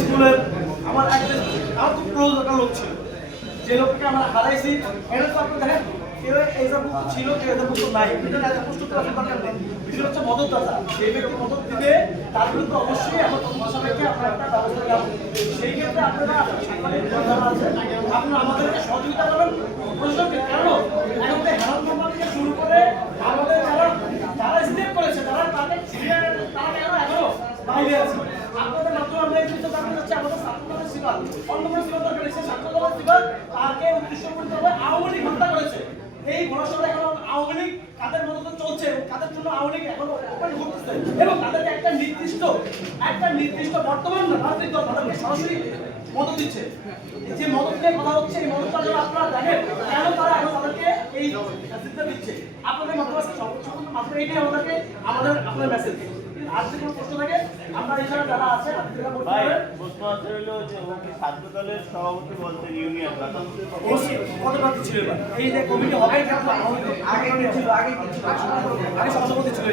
স্কুলের আমার খুব ক্লোজ একটা লোক ছিল, যে লোককে আমরা হারাইছি। এটা তো আপনি দেখেন, কেউ এক্সাম্পল ছিল, কেউ এক্সাম্পল নাই, এটা এত কষ্ট করার দরকার নেই। এটা হচ্ছে মদতদাতা, সেই ব্যক্তি মদত দিবে, তার বিরুদ্ধে অবশ্যই আমরা ভাষাকে আপনার একটা ব্যবস্থা নেব। সেই ক্ষেত্রে আপনারা সাংবাদিক যারা আছে, আপনারা আমাদেরকে সহযোগিতা করবেন। প্রশ্নটি কেন এখন হেরাল কোম্পানি থেকে শুরু করে আমাদের যারা স্টেপ করেছে, তারা তাদের তারা কেন এখনো বাইরে আছে? আপনাদের মাধ্যমে আমরা এই জিনিসটা জানতে চাচ্ছি। আমাদের ছাত্রদের সিবাল অন্য কোনো সিবাল দরকার নেই, ছাত্রদের সিবাল তাকে উদ্দেশ্য করতে হবে আওয়ামী লীগ হত্যা করেছে। এই ঘোষণা এখন আওয়ামী লীগ কাদের মদত চলছে এবং কাদের জন্য আওয়ামী লীগ এখন ওপেন ঘুরতেছে, এবং তাদেরকে একটা নির্দিষ্ট বর্তমান রাজনৈতিক দল তাদেরকে সরাসরি মদত দিচ্ছে। যে মদত নিয়ে কথা হচ্ছে, এই মদতটা যেন আপনারা দেখেন কেন তারা এখন তাদেরকে এই মেসেজটা দিচ্ছে। আপনাদের মাধ্যমে মাত্র এইটাই আমাদের আপনার মেসেজ। আর যদি কোনো প্রশ্ন থাকে আমরা এখানে যারা আছে ভাই প্রশ্ন আছে হলো যে ওকে ছাত্র দলের সভাপতি বলতে ইউনিয়ন কতটা ছিল এবার এই যে কমিটি হবে আগে সভাপতি ছিল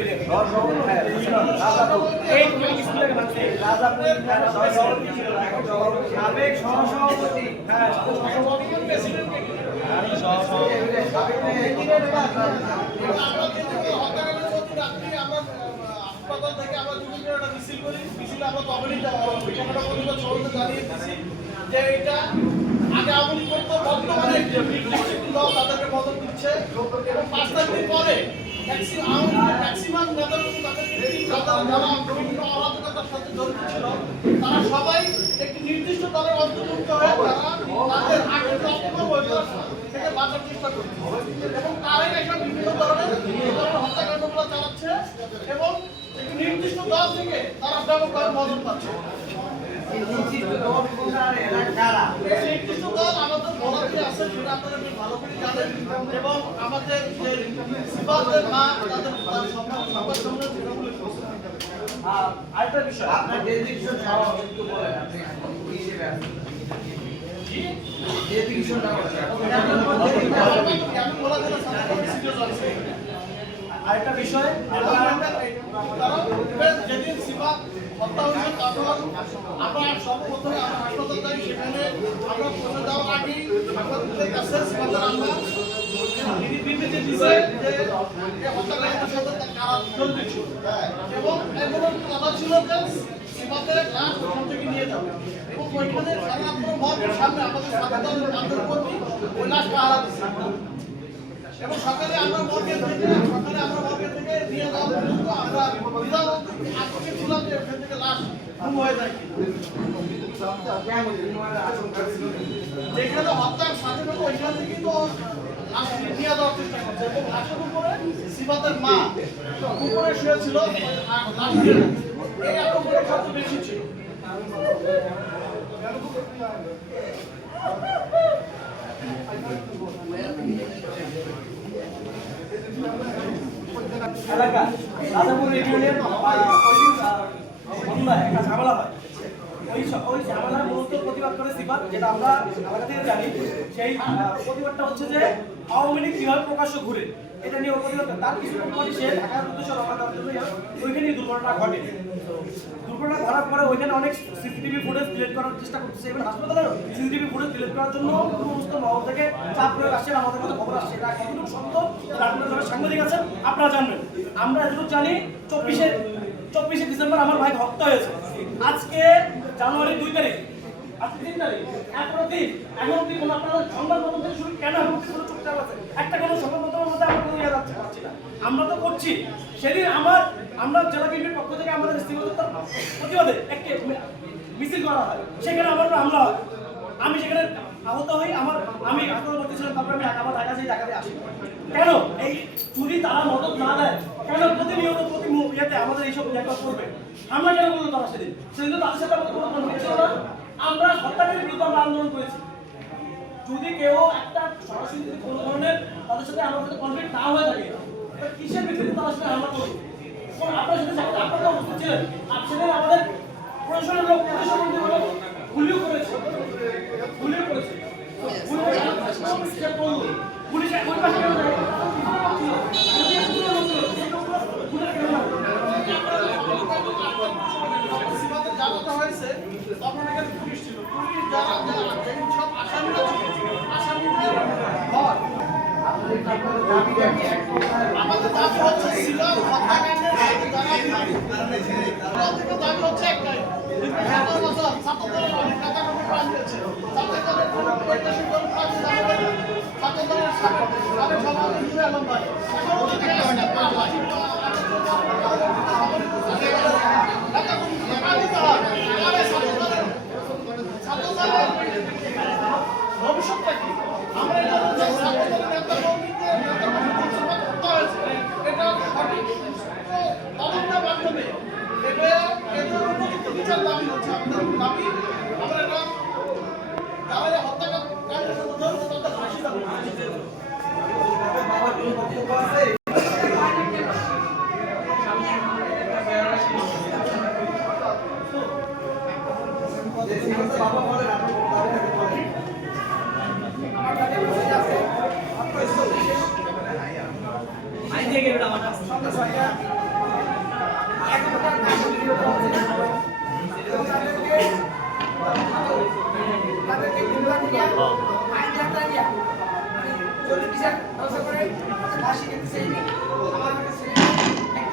এই কমিটি স্কুলে রাজাপুর সভাপতি ছিল, সাবেক সহসভাপতি, হ্যাঁ সহসভাপতি প্রেসিডেন্ট হাসপাতাল থেকে আমরা যদি একটা মিছিল করি, মিছিলে আমরা তখনই একটা প্রতিবাদ সমাবেশ জানিয়ে দিচ্ছি যে এটা আগে আওয়ামী লীগ করতো, বর্তমানে দল তাদেরকে মদত দিচ্ছে, এবং 5 দিন পরে ম্যাক্সিমাম যারা বিভিন্ন অরাজকতার সাথে জড়িত ছিল, তারা সবাই একটি নির্দিষ্ট দলের অন্তর্ভুক্ত হয়ে তাদের আগের থেকে বাঁচার চেষ্টা করছে, এবং তারাই এখন বিভিন্ন ধরনের হত্যাকাণ্ডগুলো চালাচ্ছে, এবং একটি নির্দিষ্ট দল থেকে তারা ব্যাপকভাবে মদত পাচ্ছে। নির্দিষ্ট দল আমাদের বলাতে আছে, সেটা আপনারা বেশ ভালো করে জানেন, এবং আমাদের যে সিবালদের মা তাদের সংবাদ সম্মেলন তৃণমূলে করছে। আরেকটা বিষয়, আপনার ডেজিগনেশন একটু বলেন, আপনি কি হিসেবে আছেন? জি ডেজিগনেশনটা আমি বলা গেল সিরিয়াস আছে। আরেকটা বিষয়, যেদিন সিবা হত্যা হয়েছে তখন আমরা সর্বপ্রথমে আমরা হাসপাতাল যাই, সেখানে আমরা পৌঁছে যাওয়ার আগেই হাসপাতালের কাছে সিবাদের আমরা বিবৃতি দিচ্ছে যে হত্যাকারীদের সাথে কারা জড়িত ছিল, এবং এগুলো কথা ছিল যে সিবাদের লাশ ওখান থেকে নিয়ে যাবে, এবং ওইখানে সারা মঠের সামনে আমাদের ছাত্রদলের আন্দোলনকর্মী ওই লাশ পাহারা দিচ্ছে, এবং সকালে আমরা মর্গে থেকে নিয়ে যাওয়া পর্যন্ত আমরা আতঙ্কে ছিলাম যে ওখান থেকে লাশ গুম হয়ে যায়। যেখানে হত্যার সাথে সাথে ওইখান থেকে তো লাশ নিয়ে যাওয়ার চেষ্টা করছে, এবং লাশের উপরে সিবাতের মা উপরে শুয়েছিল, লাশ এই আতঙ্কের সবচেয়ে বেশি ছিল। এলাকা রাজাপুর ইউনিয়নের একটা ঝামেলা হয়, ওই ঝামেলা মূলত প্রতিবাদ করে সিবাত, যেটা আমরা এলাকা থেকে জানি। সেই প্রতিবাদটা হচ্ছে যে আওয়ামী লীগ কিভাবে প্রকাশ্য ঘুরে, এটা নিয়ে প্রতিবাদ। তার কিছু পরে সে ঢাকার উদ্দেশ্যে রওনা দেওয়ার জন্য ওইখানে দুর্ঘটনা ঘটে। দুর্ঘটনা ঘটার পরে ওইখানে অনেক সিসিটিভি ফুটেজ ডিলিট করার চেষ্টা করতেছে, এবং হাসপাতালের সিসিটিভি ফুটেজ ডিলিট করার জন্য সমস্ত মহল থেকে চাপ প্রয়োগ আসছে। আমাদের কাছে খবর আসছে, এটা কতটুকু সত্য আপনারা যারা সাংবাদিক আছেন আপনারা জানবেন। আমরা এতটুকু জানি 24শে ডিসেম্বর আমার ভাই হত্যা হয়েছে। আজকে জানুয়ারি 2 তারিখ, আজকে 3 তারিখ, এখন অব্দি কোনো আপনারা সংবাদ মাধ্যম থেকে শুরু কেন এখন অব্দি কোনো চুপচাপ আছে? একটা কোনো সংবাদ মাধ্যমের মধ্যে আমরা কোনো যাচ্ছে পারছি না। আমরা তো করছি। সেদিন আমরা জেলা বিএনপির পক্ষ থেকে আমাদের স্থিতিগততার প্রতিবাদে একটি মিছিল করা হয়, সেখানে আমার হামলা হয়। আমি সেখানে আহত হই, আমি হাসপাতাল ভর্তি ছিলাম, তারপরে আমি আমার ঢাকা যাই, ঢাকাতে আসি। কেন এই যদি তারা মদত না দেয়, কেন প্রতিনিয়ত প্রতি ইয়েতে আমাদের এইসব লেখা করবে? আমরা কেন বলবো তারা সেদিন তো তাদের সাথে আমাদের কোনো কনফ্লিক্ট ছিল না। আমরা হত্যাকারীর বিরুদ্ধে আমরা আন্দোলন করেছি। যদি কেউ একটা সরাসরি কোনো ধরনের তাদের সাথে আমাদের সাথে কনফ্লিক্ট না হয়ে থাকে, কিসের ভিত্তিতে তাদের সাথে হামলা করবো? আপনার সাথে আপনারা উপস্থিত ছিলেন, সেদিন আমাদের প্রশাসনের লোক প্রশাসনের লোক গুলিও করেছে। পুলিশ ওই পাশে কেন যায়? জানাতে হয়েছে তখন এখানে পুলিশ ছিল, পুলিশ যারা যেই সব আসামিরা ছিল, আসামিদের ঘর। আমাদের দাবি হচ্ছে ছিল হত্যাকাণ্ডের সাথে যারা আমাদের দাবি হচ্ছে একটাই, দীর্ঘ 17 বছর ছাত্রদলের অনেক নেতা কর্মী প্রাণ দিয়েছে, ছাত্রদলের কোনো বৈদেশিক দল প্রাণ দিয়েছে, ছাত্রদলের সাবেক সভাপতি নুরে আলম ভাই এখন ওদের কাছে প্রাণ হয়। ভবিষ্যৎটা কি? আমরা এটা হচ্ছে ছাত্রদলের নেতা কর্মীদের নেতা কর্মীদের সেবা করতে হয়েছে, এটা সঠিক তদন্তের মাধ্যমে এটা এদের উপযুক্ত বিচার দাবি হচ্ছে আমাদের দাবি। আমরা এটা যারা হত্যাকাণ্ডের সাথে জড়িত তাদের ফাঁসি দাবি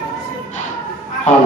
করছি। হ্যাঁ